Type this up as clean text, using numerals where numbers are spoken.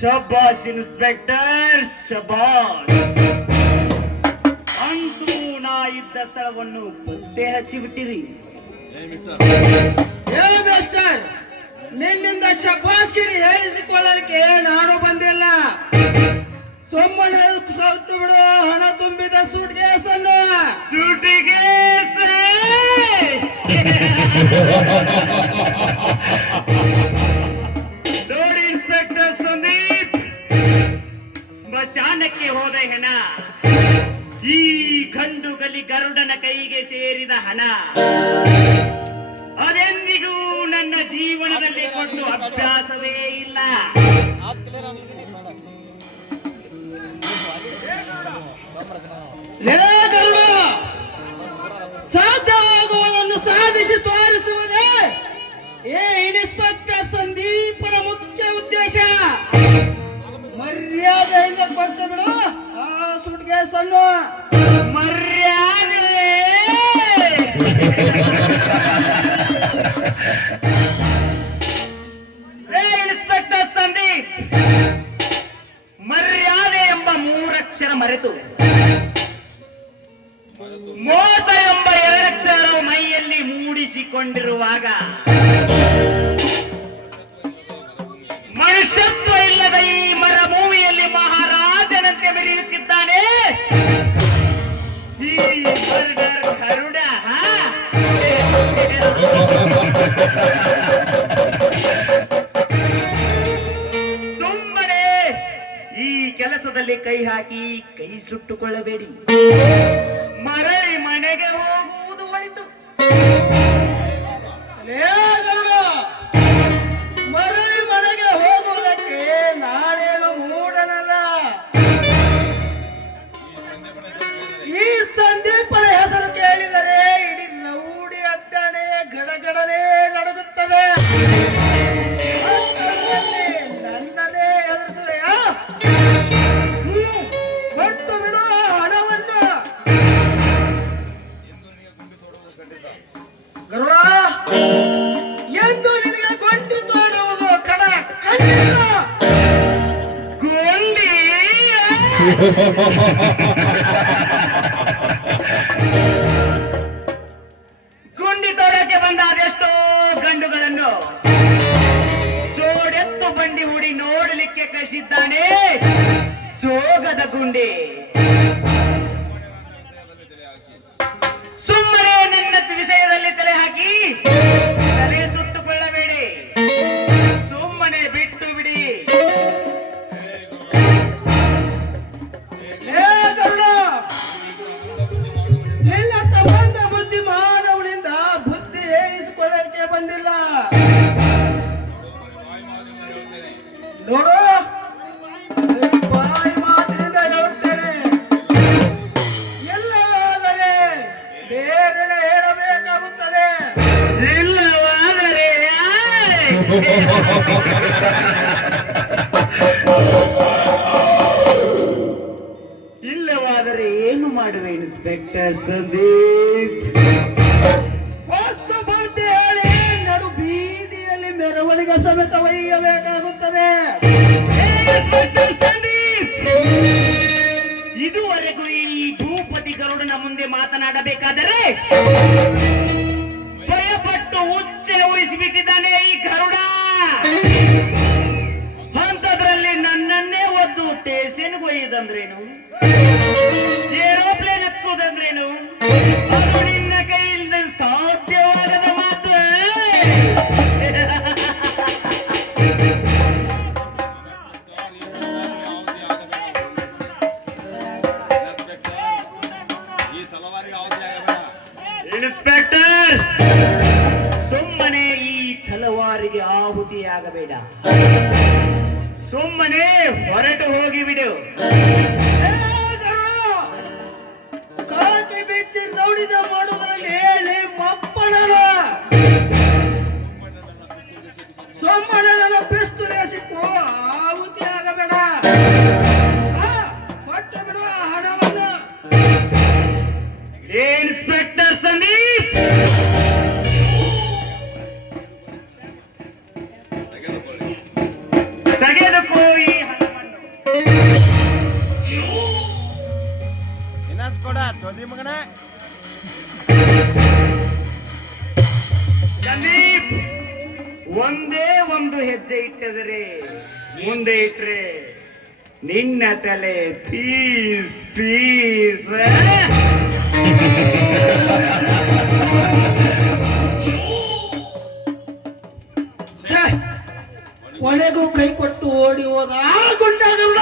ಶಬಾಷ್ ಇನ್ಸ್ಪೆಕ್ಟರ್ ಶಬಾಷ್. ಅಂತೂ ನಾ ಇದ್ದ ಸ್ಥಳವನ್ನು ಪತ್ತೆ ಹಚ್ಚಿಬಿಟ್ಟಿರಿ. ಮಿಸ್ಟರ್, ನಿನ್ನಿಂದ ಶಬಾಷ್ಗಿರಿ ಹೇಳಿಸಿಕೊಳ್ಳಲಿಕ್ಕೆ ನಾನು ಬಂದಿಲ್ಲ. ಸೊಮ್ಮನೆ ಸೊತ್ತು ಬಿಡು ಹಣ ತುಂಬಿದ ಸೂಟ್ಕೇಸ್ ಅನ್ನು. ಸೂಟಿಗೇಸ್ ನೋಡಿ ಇನ್ಸ್ಪೆಕ್ಟರ್ ಸಂದೀಪ್, ಸ್ಮಶಾನಕ್ಕೆ ಹೋದ ಹೆಣ ಈ ಗಂಡು ಗಲಿ ಗರುಡನ ಕೈಗೆ ಸೇರಿದ ಹಣ. ಅದೆಂದಿಗೂ ನನ್ನ ಜೀವನದಲ್ಲಿ ಕೊಟ್ಟು ಅಭ್ಯಾಸವೇ ಇಲ್ಲ. ಸಾಧ್ಯವಾಗುವುದನ್ನು ಸಾಧಿಸಿ ತೋರಿಸುವುದೇ ಏ ಇನ್ಸ್ಪೆಕ್ಟರ್ ಸಂದೀಪನ ಮುಖ್ಯ ಉದ್ದೇಶ. ಮರ್ಯಾದೆಯಿಂದ ಕೊಟ್ಟು ಬಿಡು ಆ ಸುಟ್ಕೇಸ್ ಅನ್ನು. ಮರ್ಯಾದೆ ಇನ್ಸ್ಪೆಕ್ಟರ್ ಸಂದೀಪ್, ಮರ್ಯಾದೆ ಎಂಬ 3 ಅಕ್ಷರ ಮರೆತು ಮೋಸ ಎಂಬ 2 ಅಕ್ಷರ ಮೈಯಲ್ಲಿ ಮೂಡಿಸಿಕೊಂಡಿರುವಾಗ ಮನುಷ್ಯತ್ವ ಇಲ್ಲದ ಈ ಮರ ಭೂಮಿಯಲ್ಲಿ ಮಹಾರಾಜನಂತೆ ಮೆರೆಯುತ್ತಿದ್ದಾನೆ ಈ ಗರುಡ. ಸುಮ್ಮನೆ ಈ ಕೆಲಸದಲ್ಲಿ ಕೈ ಹಾಕಿ ಕೈ ಸುಟ್ಟುಕೊಳ್ಳಬೇಡಿ. ಮರಳಿ ಮನೆಗೆ ಹೋಗುವುದು ಒಳಿತು. ಮರಳಿ ಮನೆಗೆ ಹೋಗುವುದಕ್ಕೆ ನಾನೇನು ಮೂಡನಲ್ಲ. ಈ ಸಂದೀಪನ ಹೆಸರು ಕೇಳಿದರೆ ಇಡೀ ರೌಡಿ ಅಡ್ಡಾಣೆ ಗಡಗಡನೆ ನಡುಗುತ್ತವೆ. ನನ್ನದೇ ಹೆಸರುಯ ಕೊಟ್ಟು ಬಿಡು ಹಣವನ್ನು. ಗರುಡ, ಎಂದು ನಿನಗೆ ಗೊಂಡಿ ತೋರುವುದು ಕಡ ಖಂಡಿತ. ಗೊಂಡಿ ಗುಂಡಿ ತೋಡಕ್ಕೆ ಬಂದ ಅದೆಷ್ಟೋ ಗಂಡುಗಳನ್ನು ಜೋಡೆತ್ತು ಬಂಡಿ ಹೂಡಿ ನೋಡಲಿಕ್ಕೆ ಕಳಿಸಿದ್ದಾನೆ ಜೋಗದ ಗುಂಡಿ. ಸುಮ್ಮನೆ ನನ್ನ ವಿಷಯದಲ್ಲಿ ತಲೆ ಹಾಕಿ ತಲೆ ಸುತ್ತುಕೊಳ್ಳಬೇಡಿ. ಸುಮ್ಮನೆ ಬಿಟ್ಟು ಬಿಡಿ. ನಿನ್ನ ತಗೊಂಡ ಬುದ್ಧಿ ಮಾನವನಿಂದ ಬುದ್ಧಿ ಹೇಳಿಸಿಕೊಳ್ಳಕ್ಕೆ ಬಂದಿಲ್ಲ. ನೋಡು, ಬಾಯಿ ಮಾತಿನಿಂದ ಹೇಳುತ್ತೇನೆ. ಇಲ್ಲವಾದರೆ ಬೇರೆ ಹೇಳಬೇಕಾಗುತ್ತದೆ. ಇಲ್ಲವಾದರೆ ಇಲ್ಲವಾದರೆ ಏನು ಮಾಡುವೆ ಇನ್ಸ್ಪೆಕ್ಟರ್ ಸಂದೀಪ್? ಹೊಸ ಬುದ್ಧಿ ಹೇಳಿ ನಡು ಬೀದಿಯಲ್ಲಿ ಮೆರವಣಿಗೆ ಸಮೇತ ಒಯ್ಯಬೇಕಾಗುತ್ತದೆ. ಇನ್ಸ್ಪೆಕ್ಟರ್ ಸಂದೀಪ್, ಇದುವರೆಗೂ ಈ ಭೂಪತಿ ಗರುಡನ ಮುಂದೆ ಮಾತನಾಡಬೇಕಾದರೆ ಭಯಪಟ್ಟು ಉಚ್ಚೆ ಊಹಿಸಿಬಿಟ್ಟಿದ್ದಾನೆ ಈ ಗರುಡ. ಅಂತದ್ರಲ್ಲಿ ನನ್ನನ್ನೇ ಒದ್ದು ಸ್ಟೇಷನ್ಗೆ ಒಯ್ಯುದಂದ್ರೇನು, ಏರೋಪ್ಲೇನ್ ಹಚ್ಚುವುದಂದ್ರೇನು? ಅದು ನಿನ್ನ ಕೈಯಿಂದ ಸಾಧ್ಯವಾಗದ ಮಾತು. ಇನ್ಸ್ಪೆಕ್ಟರ್, ಸುಮ್ಮನೆ ಈ ತಲವಾರಿಗೆ ಆಹುತಿಯಾಗಬೇಡ. ಸುಮ್ಮನೆ ಹೊರಟು ಹೋಗಿಬಿಡು. ಕಾಕಿ ಬೆಚ್ಚಿ ರೌಡಿದ ಮಾಡುವುದರಲ್ಲಿ ಹೇಳಿ ಮಪ್ಪಳಲ್ಲ. ಸೊಮ್ಮಣ್ಣನ ಪಿಸ್ತೂಲ್ ಸಿಕ್ಕು ಆಹುತಿ ಆಗಬೇಡ. ಕೊಟ್ಟು ಬಿಡುವ ಹಣವನ್ನು. ಇನ್ಸ್ಪೆಕ್ಟರ್ ಸಂದೀಪ್, ತೆಗೆದುಕೋ ಈ ಕೊಡ ತೊಂದಿ ಮಗನ. ಸಂದೀಪ್ ಒಂದೇ ಒಂದು ಹೆಜ್ಜೆ ಇಟ್ಟದರೆ ಮುಂದೆ ಇಟ್ರೆ ನಿನ್ನ ತಲೆ ಪೀಸ್ ಪೀಸ್. ಕೊನೆಗೂ ಕೈ ಕೊಟ್ಟು ಓಡಿ ಹೋದ ಆ ಗುಂಡಾಗಲ್ಲ